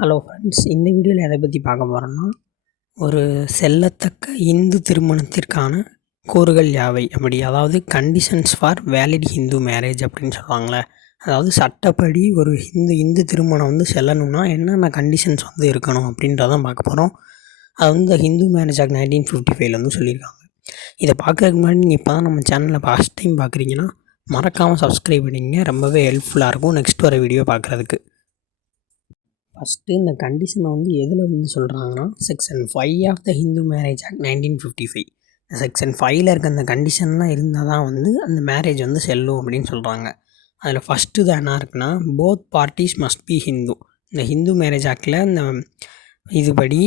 Hello friends, இந்த வீடியோவில் எதை பற்றி பார்க்க போகிறோன்னா, ஒரு செல்லத்தக்க இந்து திருமணத்திற்கான கூறுகள் யாவை அப்படி, அதாவது conditions for valid Hindu marriage அப்படின்னு சொல்லுவாங்களே. அதாவது சட்டப்படி ஒரு இந்து திருமணம் செல்லணும்னா என்னென்ன கண்டிஷன்ஸ் இருக்கணும் அப்படின்றதான் பார்க்க போகிறோம். அது இந்த ஹிந்து மேரேஜ் ஆக்ட் 1955 சொல்லியிருக்காங்க. இதை பார்க்குறதுக்கு முன்னாடி நீங்கள் இப்போ தான் நம்ம சேனலில் ஃபஸ்ட் டைம் பார்க்குறீங்கன்னா மறக்காமல் சப்ஸ்கிரைப் பண்ணிங்க, ரொம்பவே ஹெல்ப்ஃபுல்லாக இருக்கும் நெக்ஸ்ட் வர வீடியோ பார்க்குறதுக்கு. ஃபஸ்ட்டு இந்த கண்டிஷனை எதில் சொல்கிறாங்கன்னா, section 5 of the Hindu marriage act 1955. Section 5ல் இருக்க அந்த கண்டிஷன்லாம் இருந்தால் தான் அந்த மேரேஜ் செல்லும் அப்படின்னு சொல்கிறாங்க. அதில் ஃபஸ்ட்டு தான் என்ன இருக்குன்னா, both parties must B Hindu. இந்த ஹிந்து மேரேஜ் ஆக்டில் இந்த இதுபடி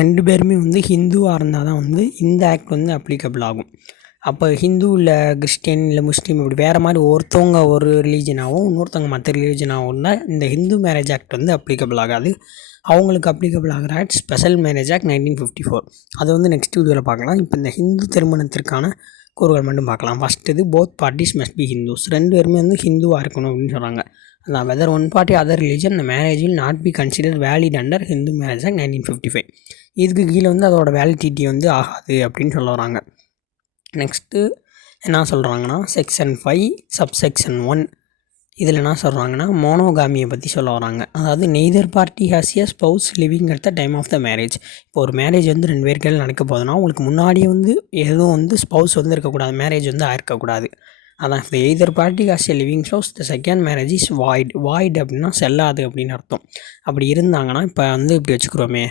2 பேருமே ஹிந்துவாக இருந்தால் தான் இந்த ஆக்ட் அப்ளிகபிள் ஆகும். அப்போ ஹிந்து இல்லை கிறிஸ்டின் இல்லை முஸ்லீம் இப்படி வேறு மாதிரி ஒருத்தவங்க ஒரு ரிலீஜனாகவும் இன்னொருத்தவங்க மற்ற ரிலீஜனாகவும் இருந்தால் இந்த ஹிந்து மேரேஜ் ஆக்ட் அப்ளிகபிள் ஆகாது. அவங்களுக்கு அப்ளிகபிள் ஆகிற ஆக்ட் ஸ்பெஷல் மேரேஜ் ஆக்ட் 1954. அது நெக்ஸ்ட் வீடியோவில் பார்க்கலாம். இப்போ இந்த ஹிந்து திருமணத்திற்கான கூறுகள் மட்டும் பார்க்கலாம். ஃபஸ்ட்டு இது both parties must be Hindus. 2 பேருமே ஹிந்துவாக இருக்கணும் அப்படின்னு சொல்கிறாங்க. அதான் whether one party other religion இந்த marriage will not be consider valid under Hindu marriage act 1955. இதுக்கு கீழே அதோட வேலிடிட்டி ஆகாது அப்படின்னு சொல்ல வராங்க. நெக்ஸ்ட்டு என்ன சொல்கிறாங்கன்னா, செக்ஷன் 5 சப்செக்ஷன் 1 இதில் என்ன சொல்கிறாங்கன்னா, மோனோகாமியை பற்றி சொல்ல வராங்க. அதாவது neither party has a spouse living at the time of the marriage. இப்போ ஒரு மேரேஜ் 2 பேருக்கு நடக்க போகுதுன்னா உங்களுக்கு முன்னாடியே எதுவும் ஸ்பௌஸ் இருக்கக்கூடாது, மேரேஜ் ஆயிருக்கக்கூடாது. அதான் இப்போ either party has a living spouse the second marriage is void அப்படின்னா செல்லாது அப்படின்னு அர்த்தம். அப்படி இருந்தாங்கன்னா இப்போ இப்படி வச்சுக்கிறோமே,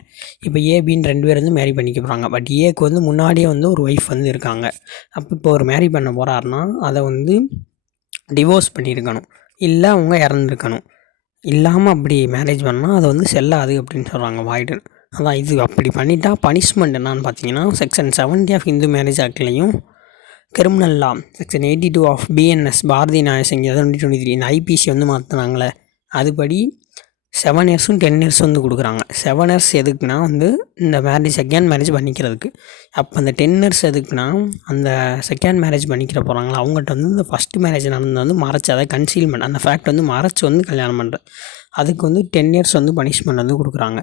இப்போ ஏபின்னு 2 பேர் மேரி பண்ணிக்க போகிறாங்க. பட் ஏக்கு முன்னாடியே ஒரு ஒய்ஃப் இருக்காங்க. அப்போ இப்போ ஒரு மேரி பண்ண போகிறாருன்னா அதை டிவோர்ஸ் பண்ணியிருக்கணும், இல்லை அவங்க இறந்துருக்கணும். இல்லாமல் அப்படி மேரேஜ் பண்ணால் அது செல்லாது அப்படின்னு சொல்கிறாங்க, வாய்டு. அதான் இது அப்படி பண்ணிட்டா பனிஷ்மெண்ட் என்னான்னு பார்த்தீங்கன்னா, செக்ஷன் 70 ஆஃப் ஹிந்து மேரேஜ் ஆக்ட்லேயும் criminal law section 82 of BNS Bharatiya Nyaya Sanhita 2023 இந்த ஐபிசி மாற்றினாங்களே, அதுபடி 7 இயர்ஸும் 10 இயர்ஸ் கொடுக்குறாங்க. 7 இயர்ஸ் எதுக்குன்னா இந்த மேரேஜ் செகண்ட் மேரேஜ் பண்ணிக்கிறதுக்கு. அப்போ அந்த 10 இயர்ஸ் எதுக்குன்னா, அந்த செகண்ட் மேரேஜ் பண்ணிக்கிற போகிறாங்களா அவங்ககிட்ட இந்த ஃபஸ்ட்டு மேரேஜ் நடந்து மறைச்சி, அதை கன்சீல்மெண்ட் அந்த ஃபேக்ட் மறைச்சி கல்யாணம் பண்ணுறது. அதுக்கு 10 இயர்ஸ் பனிஷ்மெண்ட் கொடுக்குறாங்க.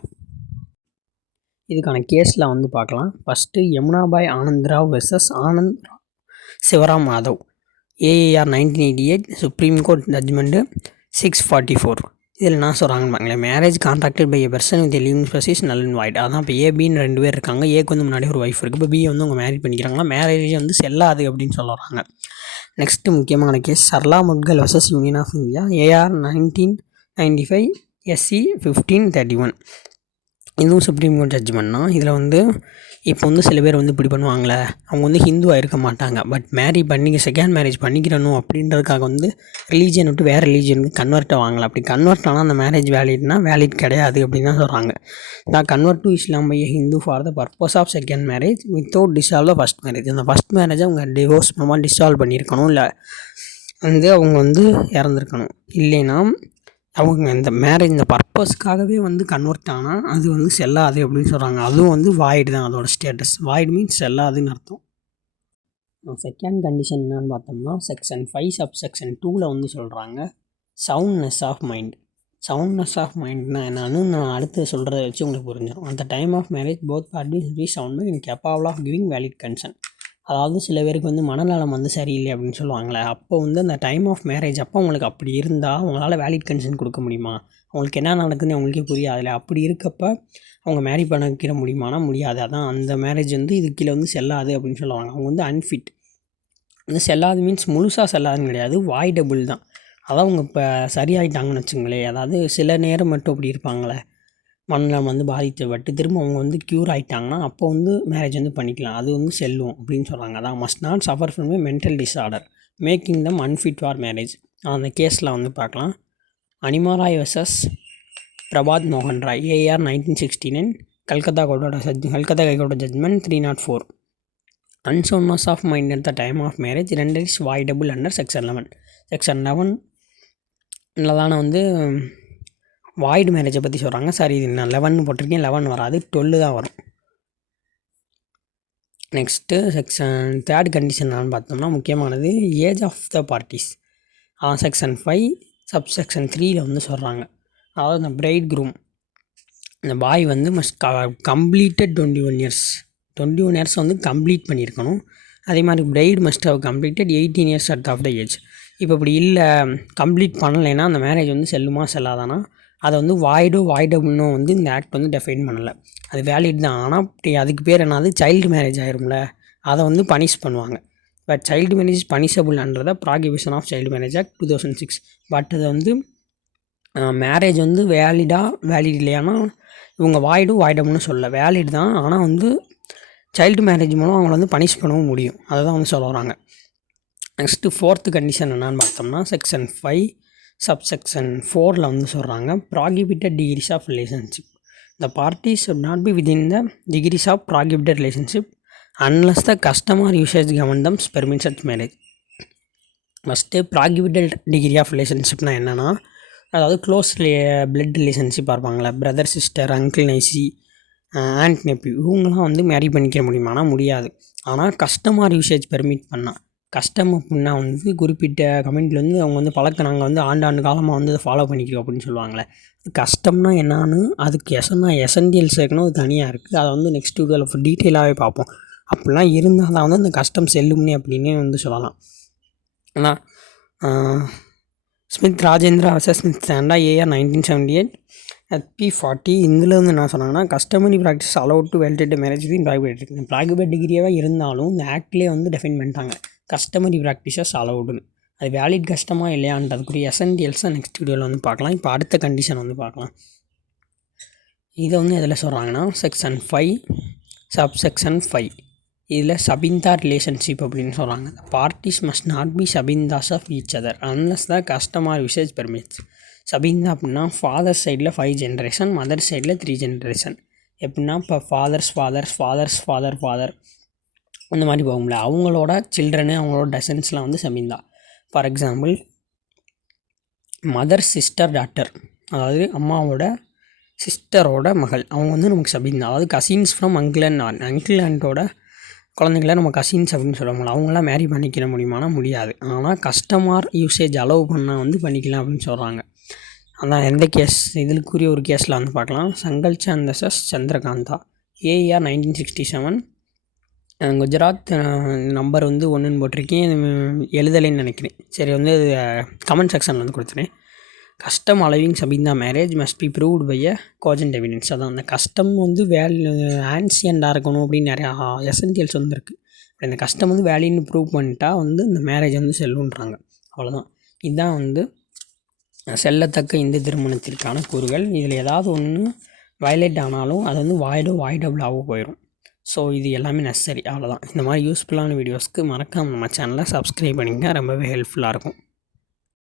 இதுக்கான கேஸில் பார்க்கலாம். First Yamunabai Anandrao versus Anand Shivram Madhav, AIR 1988, supreme court judgment 644. இதில் என்ன சொல்கிறாங்கன்னு பாருங்களேன், marriage contracted by a person with living spouse is null and void. அதான் இப்போ ஏபின்னு 2 பேர் இருக்காங்க. ஏக்கு முன்னாடி ஒரு ஒய்ஃப் இருக்குது. இப்போ பிஏ அவங்க மேரேஜ் பண்ணிக்கிறாங்களா, மேரேஜ் செல்லாது அப்படின்னு சொல்லுறாங்க. நெக்ஸ்ட்டு முக்கியமான case Sarla Mudgal versus union of India, AIR 1995, SC 1531. இதுவும் சுப்ரீம் கோர்ட் ஜட்ஜ்மெண்ட்னா. இதில் இப்போ சில பேர் இப்படி பண்ணுவாங்களே, அவங்க ஹிந்துவாக இருக்க மாட்டாங்க. பட் செகண்ட் மேரேஜ் பண்ணிக்கிறணும் அப்படின்றதுக்காக ரிலீஜியன் விட்டு வேறு ரிலீஜியனுக்கு கன்வெர்ட் ஆவாங்களா. அப்படி கன்வெர்ட் ஆனால் அந்த மேரேஜ் வேலிட் கிடையாது அப்படின்னு தான் சொல்கிறாங்க. நான் convert to Islam by Hindu for the purpose of second marriage without dissolve the first marriage. அந்த ஃபஸ்ட் மேரேஜை அவங்க டிவோர்ஸ் மூலமாக டிசால்வ் பண்ணியிருக்கணும், இல்லை அவங்க இறந்துருக்கணும். இல்லைன்னா அவங்க இந்த மேரேஜ் இந்த பர்பஸ்க்காகவே கன்வெர்ட் ஆனால் அது செல்லாது அப்படின்னு சொல்கிறாங்க. அதுவும் வாய்டு தான் அதோட ஸ்டேட்டஸ். வாய்டு மீன்ஸ் செல்லாதுன்னு அர்த்தம். செகண்ட் கண்டிஷன் என்னன்னு பார்த்தோம்னா, செக்ஷன் 5 சப்செக்ஷன் 2ல் சொல்கிறாங்க, soundness of mind. Soundness of மைண்ட்னா என்னன்னு நான் அடுத்து சொல்கிறத வச்சு உங்களுக்கு புரிஞ்சிடும். அந்த time of marriage both parties be sound in capable of giving valid consent. அதாவது சில பேருக்கு மனநலம் சரியில்லை அப்படின்னு சொல்லுவாங்களே, அப்போ அந்த டைம் ஆஃப் மேரேஜ் அப்போ அவங்களுக்கு அப்படி இருந்தால் அவங்களால வேலிட் கன்சென்ட் கொடுக்க முடியுமா? அவங்களுக்கு என்ன நடக்குதுன்னு அவங்களுக்கே புரியாதுல்ல. அப்படி இருக்கப்ப அவங்க மேரி பண்ணிக்கிற முடியுமானா முடியாது. அதான் அந்த மேரேஜ் இது கீழே செல்லாது அப்படின்னு சொல்லுவாங்க. அவங்க அன்ஃபிட். செல்லாது மீன்ஸ் முழுசாக செல்லாதுன்னு கிடையாது, வாய்டபுள் தான். அதான் அவங்க இப்போ சரியாயிட்டாங்கன்னு வச்சுங்களேன். அதாவது சில நேரம் மட்டும் அப்படி இருப்பாங்களே, மனநலம் பாதிக்கப்பட்டு திரும்ப அவங்க க்யூர் ஆகிட்டாங்கன்னா அப்போ மேரேஜ் பண்ணிக்கலாம். அது செல்லும் அப்படின்னு சொல்கிறாங்க. அதான் must not suffer from a mental disorder making them unfit for marriage. அந்த கேஸில் பார்க்கலாம். அனிமாராய் வெர்சஸ் பிரபாத் மோகன் ராய், ஏஆர் 1969, கல்கத்தா ஹைகோர்ட்டோட judgment 304. Unsoundness of mind at the time of marriage render is voidable under section 11. Section 11 தானே வாய்டு மேரேஜை பற்றி சொல்கிறாங்க. சாரி, இது நான் 11 போட்டிருக்கேன், 11 வராது, 12 தான் வரும். நெக்ஸ்ட்டு செக்ஷன் தேர்ட் கண்டிஷன் நான் பார்த்தோம்னா முக்கியமானது age of the parties. Section 5 subsection 3ல் சொல்கிறாங்க. அதாவது இந்த பிரைட் க்ரூம் இந்த பாய் வந்து மஸ்ட் கம்ப்ளீட்டட் 21 இயர்ஸ் 21 இயர்ஸ் வந்து கம்ப்ளீட் பண்ணியிருக்கணும். அதே மாதிரி bride must have completed 18 years at of the age. இப்போ இப்படி இல்லை, கம்ப்ளீட் பண்ணலைன்னா அந்த மேரேஜ் வந்து செல்லுமா செல்லாதானா, அதை வந்து வாய்டபுள்னும் வந்து இந்த ஆக்ட் வந்து டெஃபைன் பண்ணலை. அது வேலிட் தான். ஆனால் அதுக்கு பேர் என்னது, சைல்டு மேரேஜ் ஆயிரும்ல, அதை வந்து பனிஷ் பண்ணுவாங்க. பட் சைல்டு மேரேஜ் பனிஷபுள்ன்றத prohibition of child marriage act 2006. But அது வந்து மேரேஜ் வந்து வேலிட் இல்லையானா இவங்க வாய்டபுள்னு சொல்ல, வேலிட் தான். ஆனால் வந்து சைல்டு மேரேஜ் மூலம் அவங்கள வந்து பனிஷ் பண்ணவும் முடியும். அதை தான் வந்து சொல்ல வராங்க. நெக்ஸ்ட்டு 4th கண்டிஷன் என்னான்னு பார்த்தோம்னா, செக்ஷன் 5 சப்செக்ஷன் 4 வந்து சொல்கிறாங்க, prohibited degrees of relationship. The parties should not be within the degrees of prohibited relationship unless the custom or usage govern them permit such marriage. First prohibited degree of ரிலேஷன்ஷிப்னால் என்னென்னா, அதாவது close blood ரிலேஷன்ஷிப்பாக இருப்பாங்களே, brother sister, uncle niece, aunt nephew, இவங்களாம் வந்து marry பண்ணிக்க முடியுமானா முடியாது. ஆனால் கஸ்டமர் யூசேஜ் பெர்மிட் பண்ணால், கஸ்டம் அப்படின்னா வந்து குறிப்பிட்ட கம்யூனிட்டியில் வந்து அவங்க வந்து நாங்கள் வந்து ஆண்டாண்டு காலமாக வந்து அதை ஃபாலோ பண்ணிக்கிறோம் அப்படின்னு சொல்லுவாங்களே. கஸ்டம்னா என்னான்னு அதுக்கு எசன்டியல் சேர்க்கணும், அது தனியாக இருக்குது. அதை வந்து நெக்ஸ்ட் வீடியோவில் டீட்டெயிலாகவே பார்ப்போம். அப்படிலாம் இருந்தால் தான் வந்து அந்த கஸ்டம் செல்லும்னே அப்படின்னே வந்து சொல்லலாம். ஆனால் Smith Rajendra versus Smith Shanta AIR 1978 P40 இதில் வந்து என்ன சொன்னாங்கன்னா, customary practice allowed to validate marriage with prohibited. Prohibited டிகிரியாகவே இருந்தாலும் இந்த ஆக்ட்லேயே வந்து டிஃபைன் பண்ணிட்டாங்க கஸ்டமரி ப்ராக்டிஸஸ் அலவுடுன்னு. அது வேலிட் கஸ்டமாக இல்லையான்றதுக்குரிய எசன்டியல்ஸை நெக்ஸ்ட் வீடியோவில் வந்து பார்க்கலாம். இப்போ அடுத்த கண்டிஷன் வந்து பார்க்கலாம். இதை வந்து எதில் சொல்கிறாங்கன்னா, செக்ஷன் 5 சப்செக்ஷன் 5 இதில் சபிந்தா ரிலேஷன்ஷிப் அப்படின்னு சொல்கிறாங்க. Parties must not be sapindas of each other unless the customer usage permits. Sapinda அப்படின்னா ஃபாதர் சைடில் 5 ஜென்ரேஷன், மதர் சைடில் 3 ஜென்ரேஷன். எப்படின்னா இப்போ ஃபாதர் அந்த மாதிரி போகும்ல, அவங்களோட சில்ட்ரனு, அவங்களோட டசன்ஸ்லாம் வந்து sapinda. For example mother sister daughter, அதாவது அம்மாவோட சிஸ்டரோட மகள், அவங்க வந்து நமக்கு சபிந்தா. அதாவது கசின்ஸ் ஃப்ரம் அங்கிள் அண்டோட குழந்தைங்கள நம்ம கசின்ஸ் அப்படின்னு சொல்லுவாங்களா, அவங்களாம் மேரி பண்ணிக்கிற முடியுமானா முடியாது. ஆனால் கஸ்டமர் யூசேஜ் அலோவ் பண்ணால் வந்து பண்ணிக்கலாம் அப்படின்னு சொல்கிறாங்க. அதான் எந்த கேஸ் இதுக்குரிய ஒரு கேஸில் வந்து பார்க்கலாம். சங்கல் சந்தசஸ் சந்திரகாந்தா ஏஆர் 1967 குஜராத். நம்பர் வந்து 1ன்னு போட்டிருக்கேன், எழுதலைன்னு நினைக்கிறேன். சரி, வந்து கமெண்ட் செக்ஷனில் வந்து கொடுத்துறேன். Custom allowing sapinda marriage must be proved by a cogent evidence. அதான் அந்த கஸ்டம் வந்து ஆன்சியண்டாக இருக்கணும் அப்படின்னு நிறையா எசன்டியல்ஸ் வந்து இருக்குது. இந்த கஸ்டம் வந்து வேலின்னு ப்ரூவ் பண்ணிட்டா வந்து இந்த மேரேஜ் வந்து செல்லுன்றாங்க. அவ்வளோதான். இதுதான் வந்து செல்லத்தக்க இந்த திருமணத்திற்கான கூறுகள். இதில் ஏதாவது ஒன்று வயலேட் ஆனாலும் அது வந்து வாய்டபுளாகவோ போயிடும். ஸோ இது எல்லாமே நெசசரி. அவ்வளோதான். இந்த மாதிரி யூஸ்ஃபுல்லான வீடியோஸ்க்கு மறக்காமல் நம்ம சேனலை சப்ஸ்கிரைப் பண்ணிங்க, ரொம்பவே ஹெல்ப்ஃபுல்லாக இருக்கும்.